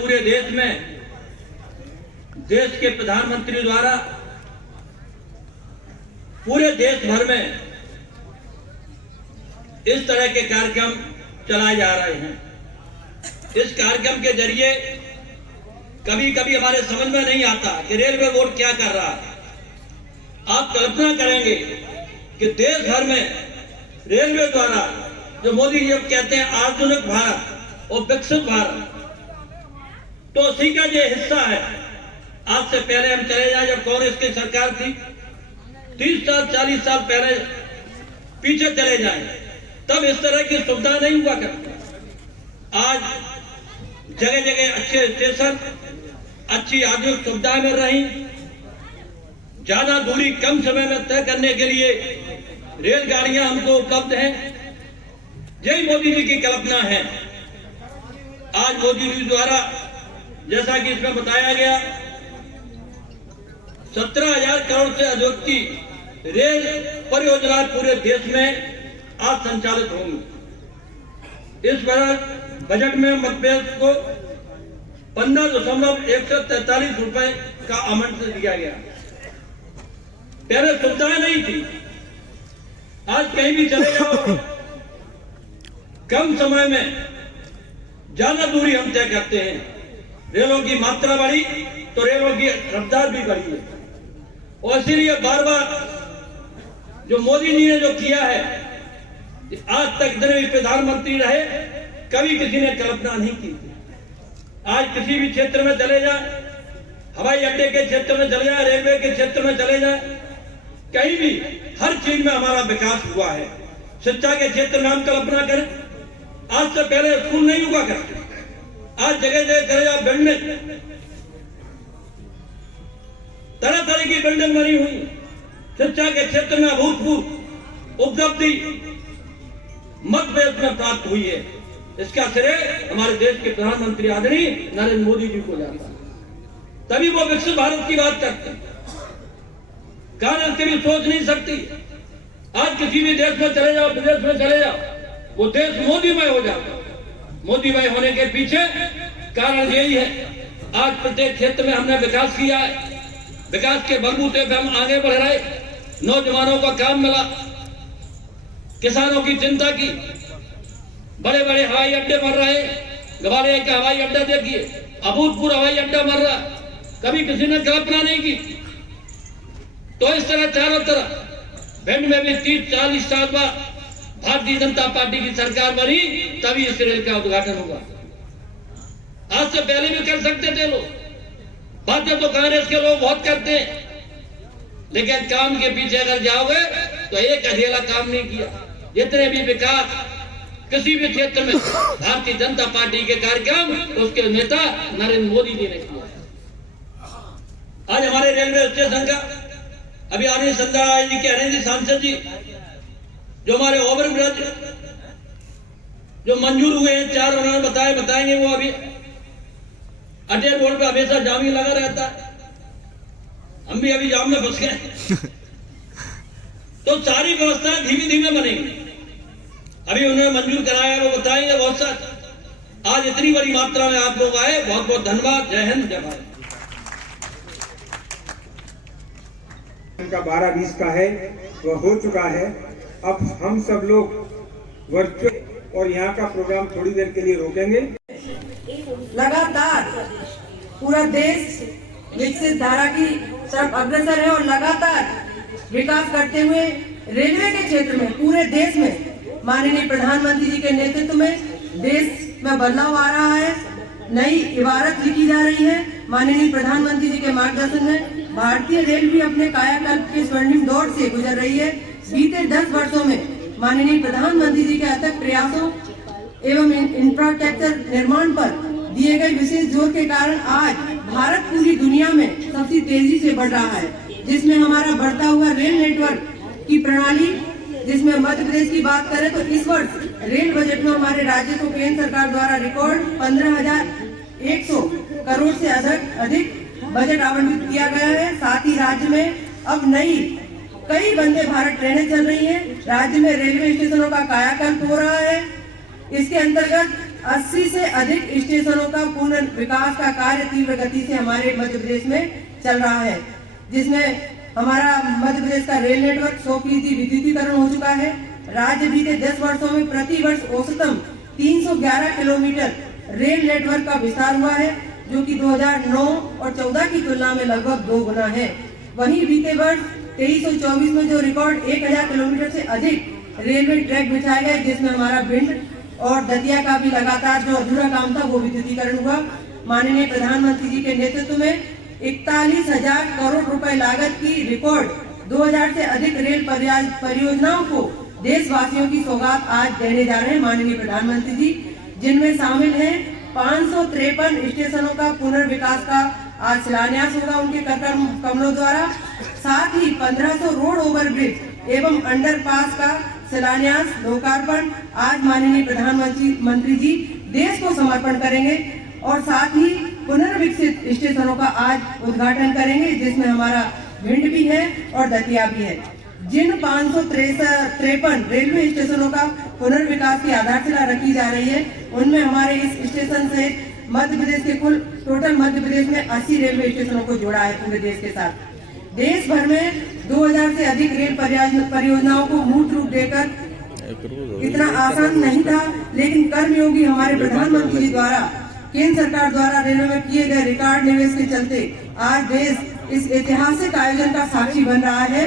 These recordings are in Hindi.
पूरे देश में देश के प्रधानमंत्री द्वारा पूरे देश भर में इस तरह के कार्यक्रम चलाए जा रहे हैं। इस कार्यक्रम के जरिए कभी कभी हमारे समझ में नहीं आता कि रेलवे बोर्ड क्या कर रहा है। आप कल्पना करेंगे कि देश भर में रेलवे द्वारा जो मोदी जी कहते हैं आधुनिक भारत और विकसित भारत, तो उसी का ये हिस्सा है। आज से पहले हम चले जाए, जब कांग्रेस की सरकार थी, 30 साल 40 साल पहले पीछे चले जाएं, तब इस तरह की सुविधा नहीं हुआ करती। आज जगह जगह अच्छे स्टेशन, अच्छी आधुनिक सुविधाएं मिल रही, ज्यादा दूरी कम समय में तय करने के लिए रेलगाड़ियां हमको उपलब्ध हैं। यही मोदी जी की कल्पना है। आज मोदी जी द्वारा, जैसा कि इसमें बताया गया, 17,000 करोड़ से अधिक की रेल परियोजनाएं पूरे देश में आज संचालित होंगी। इस बजट में मध्य प्रदेश को 15.143 रुपए का आवंटन दिया गया। पहले सुविधाएं नहीं थी, आज कहीं भी चले जाओ, कम समय में ज्यादा दूरी हम तय करते हैं। रेलों की मात्रा बढ़ी तो रेलों की रफ्तार भी बढ़ी है, और इसीलिए बार बार जो मोदी जी ने जो किया है, आज तक इतने भी प्रधानमंत्री रहे, कभी किसी ने कल्पना नहीं की। आज किसी भी क्षेत्र में चले जाए, हवाई अड्डे के क्षेत्र में चले जाए, रेलवे के क्षेत्र में चले जाए, कहीं भी हर चीज में हमारा विकास हुआ है। शिक्षा के क्षेत्र में हम कल्पना करें, आज से पहले स्कूल नहीं हुआ करते, आज जगह जगह चले जाओ, बिल्डिंग, तरह तरह की बिल्डिंग बनी हुई। शिक्षा के क्षेत्र में अभूतपूर्व उपलब्धि मध्य प्रदेश में प्राप्त हुई है। इसका श्रेय हमारे देश के प्रधानमंत्री आदरणीय नरेंद्र मोदी जी को जाता है। तभी वो विकसित भारत की बात करते हैं। कांग्रेस कभी सोच नहीं सकती। आज किसी भी देश में चले जाओ, विदेश में चले जाओ, वो देश मोदीमय हो जाता है। मोदीमय होने के पीछे कारण यही है, आज प्रत्येक क्षेत्र में हमने विकास किया है। विकास के बलबूते पे हम आगे बढ़ रहे, नौजवानों को काम मिला, किसानों की चिंता की, बड़े बड़े हवाई अड्डे बन रहे। ग्वालियर का हवाई अड्डा देखिए, अभूतपूर्व हवाई अड्डा बन रहा, कभी किसी ने कल्पना नहीं की। तो इस तरह चारों तरफ भिंड में भी 30-40 साल बाद भारतीय जनता पार्टी की सरकार बनी, तभी इस रेल का उद्घाटन हुआ। आज से पहले भी कर सकते थे लोग, बातें तो कांग्रेस के लोग बहुत करते हैं, लेकिन काम के पीछे अगर जाओगे तो एक अधेला काम नहीं किया। जितने भी विकास किसी भी क्षेत्र में भारतीय जनता पार्टी के कार्यक्रम, उसके नेता नरेंद्र मोदी जी ने किया। आज हमारे रेलवे स्टेशन का अभी आने संध्या जी कह रहे थे, सांसद जी, जो हमारे ओवरब्रिज जो मंजूर हुए हैं 4, उन्होंने बताएंगे वो अभी अड्डे रोड पे हमेशा जाम ही लगा रहता है। हम भी अभी जाम में फंस गए। तो सारी व्यवस्था धीमे धीमे बनेगी। अभी उन्होंने मंजूर कराया, वो बताएंगे बहुत सा। आज इतनी बड़ी मात्रा में आप लोग आए, बहुत बहुत धन्यवाद। जय हिंद, जय भारत। का 12-20 का है, वह हो चुका है। अब हम सब लोग वर्चुअल और यहाँ का प्रोग्राम थोड़ी देर के लिए रोकेंगे। लगातार पूरा देश विकसित धारा की तरफ अग्रसर है और लगातार विकास करते हुए रेलवे के क्षेत्र में पूरे देश में माननीय प्रधानमंत्री जी के नेतृत्व में देश में बदलाव आ रहा है। नई इबारत लिखी जा रही है। माननीय प्रधानमंत्री जी के मार्गदर्शन में भारतीय रेल भी अपने कायाकल्प के स्वर्णिम दौर से गुजर रही है। बीते 10 वर्षों में माननीय प्रधानमंत्री जी के अथक प्रयासों एवं इंफ्रास्ट्रक्चर निर्माण पर दिए गए विशेष जोर के कारण आज भारत पूरी दुनिया में सबसे तेजी से बढ़ रहा है, जिसमें हमारा बढ़ता हुआ रेल नेटवर्क की प्रणाली, जिसमें मध्य प्रदेश की बात करें तो इस वर्ष रेल बजट में हमारे राज्य को केंद्र सरकार द्वारा रिकॉर्ड 15,100 करोड़ से अधिक बजट आवंटित किया गया है। साथ ही राज्य में अब नई कई वंदे भारत ट्रेनें चल रही हैं। राज्य में रेलवे स्टेशनों का कायाकल्प हो रहा है। इसके अंतर्गत 80 से अधिक स्टेशनों का पुनर्विकास का कार्य तीव्र गति से हमारे मध्य प्रदेश में चल रहा है, जिसमें हमारा मध्य प्रदेश का रेल नेटवर्क 100% विद्युतीकरण हो चुका है। राज्य बीते 10 वर्षों में प्रति वर्ष औसतन 311 किलोमीटर रेल नेटवर्क का विस्तार हुआ है, जो कि 2009 और 14 की तुलना में लगभग 2 गुना है। वहीं बीते वर्ष 23-24 में जो रिकॉर्ड 1000 किलोमीटर से अधिक रेलवे ट्रैक बिछाए गए, जिसमें हमारा भिंड और दतिया का भी लगातार जो अधूरा काम था वो विद्युतीकरण हुआ। माननीय प्रधानमंत्री जी के नेतृत्व में 41,000 करोड़ रुपए लागत की रिकॉर्ड 2000 से अधिक रेल परियोजनाओं को देशवासियों की सौगात आज देने जा रहे हैं माननीय प्रधानमंत्री जी, जिनमें शामिल है 553 स्टेशनों का पुनर्विकास का आज शिलान्यास होगा उनके कमलों द्वारा। साथ ही 1500 रोड ओवरब्रिज एवं अंडरपास का शिलान्यास लोकार्पण आज माननीय प्रधानमंत्री जी देश को समर्पण करेंगे और साथ ही पुनर्विकसित स्टेशनों का आज उद्घाटन करेंगे, जिसमें हमारा भिंड भी है और दतिया भी है। जिन 553 रेलवे स्टेशनों का पुनर्विकास की आधारशिला रखी जा रही है, उनमें हमारे इस स्टेशन से मध्य प्रदेश के कुल टोटल मध्य प्रदेश में 80 रेलवे स्टेशनों को जोड़ा है पूरे देश के साथ। देश भर में 2000 से अधिक रेल परियोजनाओं को मूर्त रूप देकर इतना आसान नहीं था, लेकिन कर्मयोगी हमारे प्रधानमंत्री जी द्वारा केंद्र सरकार द्वारा रेलवे में किए गए रिकॉर्ड निवेश के चलते आज देश इस ऐतिहासिक आयोजन का साक्षी बन रहा है।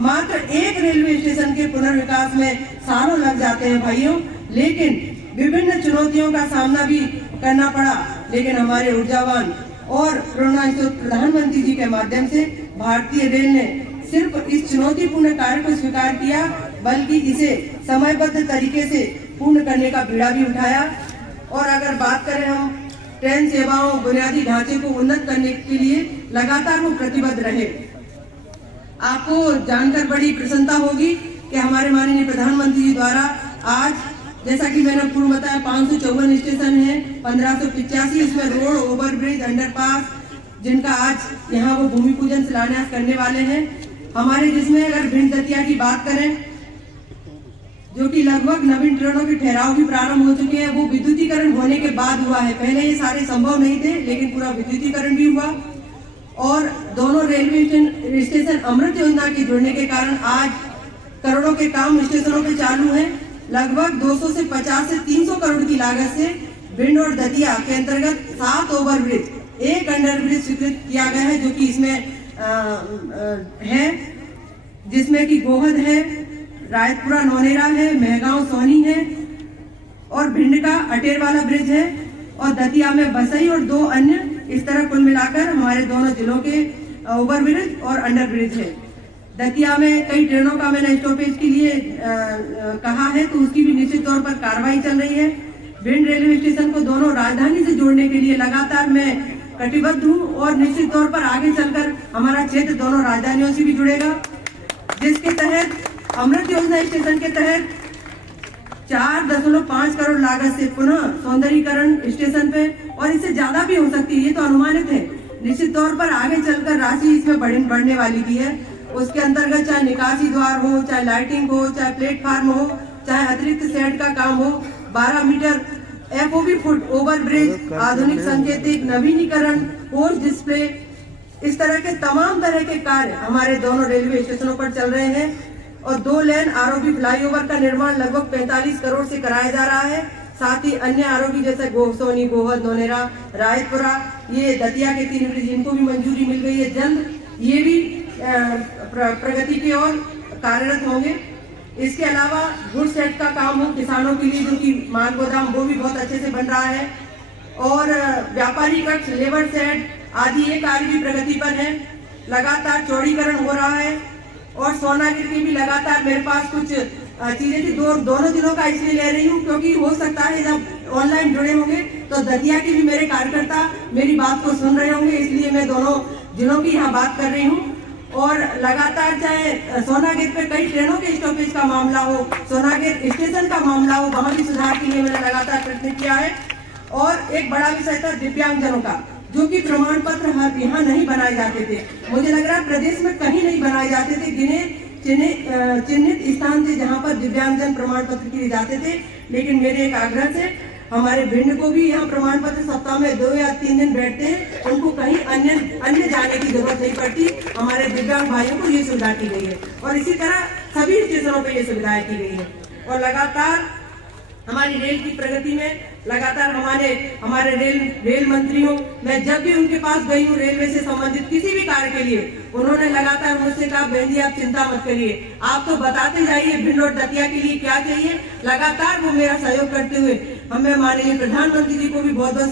मात्र एक रेलवे स्टेशन के पुनर्विकास में सालों लग जाते हैं भाइयों, लेकिन विभिन्न चुनौतियों का सामना भी करना पड़ा, लेकिन हमारे ऊर्जावान और प्रेरणास्रोत प्रधानमंत्री जी के माध्यम से भारतीय रेल ने सिर्फ इस चुनौतीपूर्ण कार्य को स्वीकार किया, बल्कि इसे समयबद्ध तरीके से पूर्ण करने का बीड़ा भी उठाया। और अगर बात करें हम ट्रेन सेवाओं बुनियादी ढांचे को उन्नत करने के लिए लगातार वो प्रतिबद्ध रहे। आपको जानकर बड़ी प्रसन्नता होगी कि हमारे माननीय प्रधानमंत्री जी द्वारा आज, जैसा कि मैंने पूर्व बताया, 554 स्टेशन हैं, 1585 इसमें रोड ओवरब्रिज अंडरपास, जिनका आज यहाँ वो भूमि पूजन शिलान्यास करने वाले हैं हमारे। जिसमें अगर भिंड दतिया की बात करें, जो कि लगभग नवीन ट्रेनों के ठहराव भी प्रारंभ हो चुके हैं, वो विद्युतीकरण होने के बाद हुआ है। पहले ये सारे संभव नहीं थे, लेकिन पूरा विद्युतीकरण भी हुआ। और दोनों रेलवे स्टेशन अमृत योजना के जुड़ने के कारण आज करोड़ों के काम स्टेशनों पे चालू हैं। लगभग 250 से 300 करोड़ की लागत से भिंड और दतिया के अंतर्गत 7 ओवरब्रिज, 1 अंडरब्रिज स्वीकृत किया गया है, जो कि इसमें है, जिसमें कि गोहद है, रायतपुरा नौनेरा है, महगांव सोनी है और भिंड का अटेर वाला ब्रिज है और दतिया में बसई और 2 अन्य, इस तरह कुल मिलाकर हमारे दोनों जिलों के ओवरब्रिज और अंडर ब्रिज है। दतिया में कई ट्रेनों का मैंने स्टॉपेज के लिए कहा है, तो उसकी भी निश्चित तौर पर कार्रवाई चल रही है। भिंड रेलवे स्टेशन को दोनों राजधानी से जोड़ने के लिए लगातार मैं कटिबद्ध हूँ और निश्चित तौर पर आगे चलकर हमारा क्षेत्र दोनों राजधानियों से भी जुड़ेगा, जिसके तहत अमृत योजना स्टेशन के तहत 4.5 करोड़ लागत से पुनः सौंदर्यीकरण स्टेशन पे, और इससे ज्यादा भी हो सकती है, ये तो अनुमानित है। निश्चित तौर पर आगे चलकर राशि इसमें बढ़ने वाली भी है। उसके अंतर्गत चाहे निकासी द्वार हो, चाहे लाइटिंग हो, चाहे प्लेटफार्म हो, चाहे अतिरिक्त शेड का काम हो, 12 मीटर FOB फुट ओवरब्रिज, आधुनिक संकेतिक नवीनीकरण, पोस्ट डिस्प्ले, इस तरह के तमाम तरह के कार्य हमारे दोनों रेलवे स्टेशनों पर चल रहे हैं। और 2 लेन आरोग्य फ्लाईओवर का निर्माण लगभग 45 करोड़ से कराया जा रहा है। साथ ही अन्य आरोग्य जैसे सोनी, गोहद, नौनेरा, रायतपुरा, ये दतिया के 3 ब्रिज, इनको भी मंजूरी मिल गई है। जल्द ये भी प्रगति की ओर कार्यरत होंगे। इसके अलावा गुड सेट का काम हो किसानों के लिए, जो कि माल गोदाम, वो भी बहुत अच्छे से बन रहा है। और व्यापारी कक्ष, लेबर सेट आदि ये कार्य भी प्रगति पर है। लगातार चौड़ीकरण हो रहा है। और सोनागिर की भी लगातार मेरे पास कुछ चीजें थी, दोनों जिलों का इसलिए ले रही हूँ क्योंकि हो सकता है जब ऑनलाइन जुड़े होंगे तो दतिया के भी मेरे कार्यकर्ता मेरी बात को सुन रहे होंगे, इसलिए मैं दोनों जिलों की यहाँ बात कर रही हूँ। और लगातार चाहे सोनागिर पे कई ट्रेनों के स्टॉपेज का मामला हो, सोनागिर स्टेशन का मामला हो, वहाँ भी सुधार के लिए मैंने लगातार प्रयत्न किया है। और एक बड़ा विषय था दिव्यांगजनों का, जो कि प्रमाण पत्र यहाँ नहीं बनाए जाते थे। मुझे लग रहा है प्रदेश में कहीं नहीं बनाए जाते थे। गिने चिन्हित स्थान थे जहां पर दिव्यांगजन प्रमाण पत्र के लिए जाते थे। लेकिन मेरे एक आग्रह से हमारे भिंड को भी यहाँ प्रमाण पत्र सप्ताह में 2 या 3 दिन बैठते हैं, उनको कहीं अन्य जाने की जरूरत नहीं पड़ती। हमारे दिव्यांग भाइयों को ये सुविधा की गई है और इसी तरह सभी स्टेशनों पर ये सुविधाएं की गई है। और लगातार हमारी रेल की प्रगति में लगातार हमारे रेल मंत्रियों, मैं जब भी उनके पास गई हूँ रेलवे से संबंधित किसी भी कार्य के लिए, उन्होंने लगातार मुझसे कहा बहन जी आप चिंता मत करिए, आप तो बताते जाइए भिंड और दतिया के लिए क्या चाहिए। लगातार वो मेरा सहयोग करते हुए मैं माननीय प्रधानमंत्री जी को भी बहुत बहुत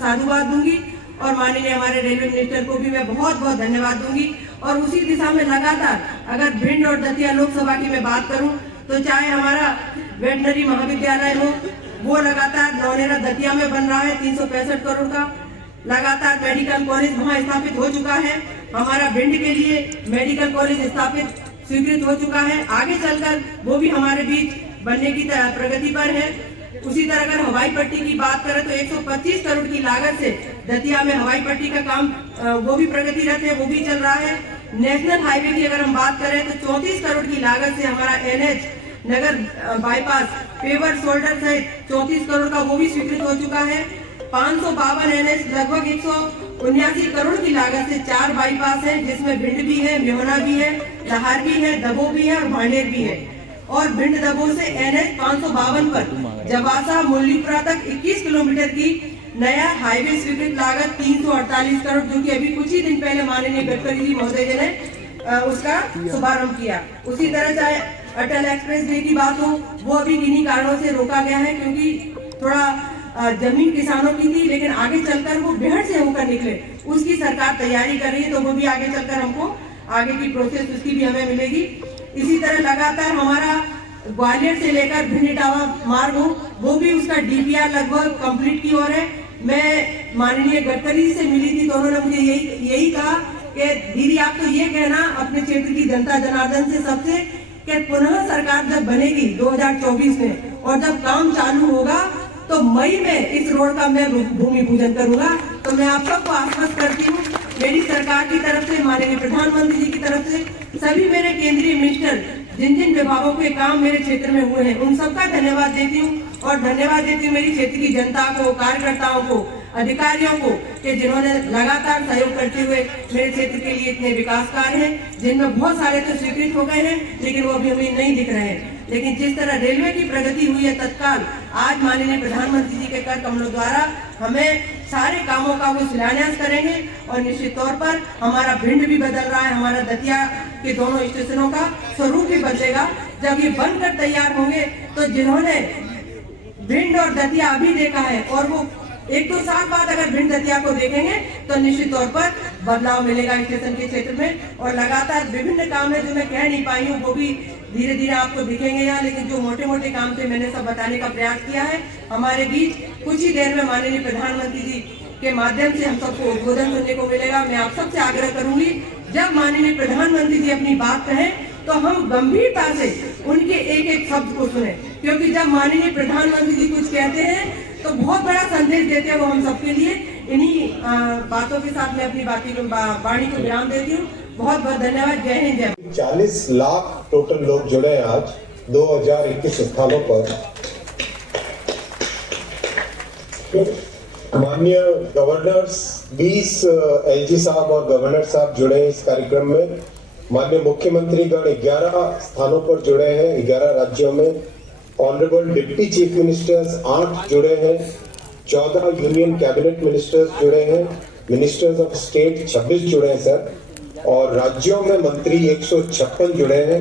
साधुवाद दूंगी और माननीय हमारे रेलवे मिनिस्टर को भी मैं बहुत बहुत धन्यवाद दूंगी। और उसी दिशा में लगातार अगर भिंड और दतिया लोकसभा की मैं बात करूं तो चाहे हमारा वेटनरी महाविद्यालय हो, वो लगातार नौनेरा दतिया में बन रहा है 365 करोड़ का। लगातार मेडिकल कॉलेज वहाँ स्थापित हो चुका है। हमारा भिंड के लिए मेडिकल कॉलेज स्थापित स्वीकृत हो चुका है। आगे चलकर वो भी हमारे बीच बनने की प्रगति पर है। उसी तरह अगर हवाई पट्टी की बात करें तो 125 करोड़ की लागत से दतिया में हवाई पट्टी का काम वो भी प्रगतिरत है, वो भी चल रहा है। नेशनल हाईवे की अगर हम बात करें तो 34 करोड़ की लागत से हमारा NH नगर बाईपास पेवर शोल्डर सहित 34 करोड़ का वो भी स्वीकृत हो चुका है। 552 NH लगभग 179 करोड़ की लागत से 4 बाईपास है, जिसमें भिंड भी है, मेहना भी है, लहार भी है, दबो भी है और भांडेर भी है। और भिंड दबो से NH 552 पर जवासा मुरलीपुरा तक 21 किलोमीटर की नया हाईवे स्वीकृत लागत 348 करोड़, जो कि अभी कुछ ही दिन पहले माननीय गडकरी जी महोदय जी ने उसका शुभारंभ किया। उसी तरह चाहे अटल एक्सप्रेस वे की बात हो, वो अभी किन्हीं कारणों से रोका गया है क्योंकि थोड़ा जमीन किसानों की थी, लेकिन आगे चलकर वो बेहद से होकर निकले, उसकी सरकार तैयारी कर रही है, तो वो भी आगे चलकर हमको आगे की प्रोसेस उसकी भी हमें मिलेगी। इसी तरह लगातार हमारा ग्वालियर से लेकर भिंड इटावा मार्ग हो, वो भी उसका DPR लगभग कंप्लीट की ओर है। मैं माननीय गडकरी से मिली थी तो उन्होंने मुझे यही कहा कि दीदी आप तो ये कहना अपने क्षेत्र की जनता जनार्दन से सबसे कि पुनः सरकार जब बनेगी 2024 में और जब काम चालू होगा तो मई में इस रोड का मैं भूमि पूजन करूंगा। तो मैं आप सबको आश्वस्त करती हूँ, मेरी सरकार की तरफ से, माननीय प्रधानमंत्री जी की तरफ से, सभी मेरे केंद्रीय मिनिस्टर जिन जिन विभागों के काम मेरे क्षेत्र में हुए हैं उन सबका धन्यवाद देती हूँ। और धन्यवाद देती हूँ मेरी क्षेत्र की जनता को, कार्यकर्ताओं को, अधिकारियों को कि जिन्होंने लगातार सहयोग करते हुए मेरे क्षेत्र के लिए इतने विकास कार्य हैं, जिनमें बहुत सारे तो स्वीकृत हो गए हैं लेकिन वो अभी हमें नहीं दिख रहे हैं। लेकिन जिस तरह रेलवे की प्रगति हुई है तत्काल, आज माननीय प्रधानमंत्री जी के कर कमलों द्वारा हमें सारे कामों का वो शिलान्यास करेंगे और निश्चित तौर पर हमारा भिंड भी बदल रहा है, हमारा दतिया के दोनों स्टेशनों का स्वरूप भी बदलेगा। जब ये बनकर तैयार होंगे तो जिन्होंने भिंड और दतिया अभी देखा है और वो 1-2 साल बाद अगर भिंड दतिया को देखेंगे तो निश्चित तौर पर बदलाव मिलेगा स्टेशन के क्षेत्र में। और लगातार विभिन्न काम है जो मैं कह नहीं पाई हूँ, वो भी धीरे धीरे आपको दिखेंगे यहाँ, लेकिन जो मोटे मोटे काम थे मैंने सब बताने का प्रयास किया है। हमारे बीच कुछ ही देर में माननीय प्रधानमंत्री जी के माध्यम से हम सबको उद्बोधन सुनने को मिलेगा। मैं आप सबसे आग्रह करूंगी, जब माननीय प्रधानमंत्री जी अपनी बात कहें तो हम गंभीरता से उनके एक एक शब्द को सुने, क्योंकि जब माननीय प्रधानमंत्री जी कुछ कहते हैं तो बहुत बड़ा संदेश देते हैं वो हम सबके लिए। इन्हीं बातों के साथ मैं अपनी वाणी को विराम देती हूँ। बहुत बहुत धन्यवाद। जय हिंद, जय। 40 लाख टोटल लोग जुड़े हैं आज 2021 स्थानों पर। माननीय गवर्नर्स 20 LG साहब और गवर्नर साहब जुड़े हैं इस कार्यक्रम में। माननीय मुख्यमंत्रीगण 11 स्थानों पर जुड़े हैं, 11 राज्यों में। ऑनरेबल डिप्टी चीफ मिनिस्टर्स 8 जुड़े हैं, 14 यूनियन कैबिनेट मिनिस्टर्स जुड़े हैं, मिनिस्टर्स ऑफ स्टेट 26 जुड़े हैं सर, और राज्यों में मंत्री 156 जुड़े हैं।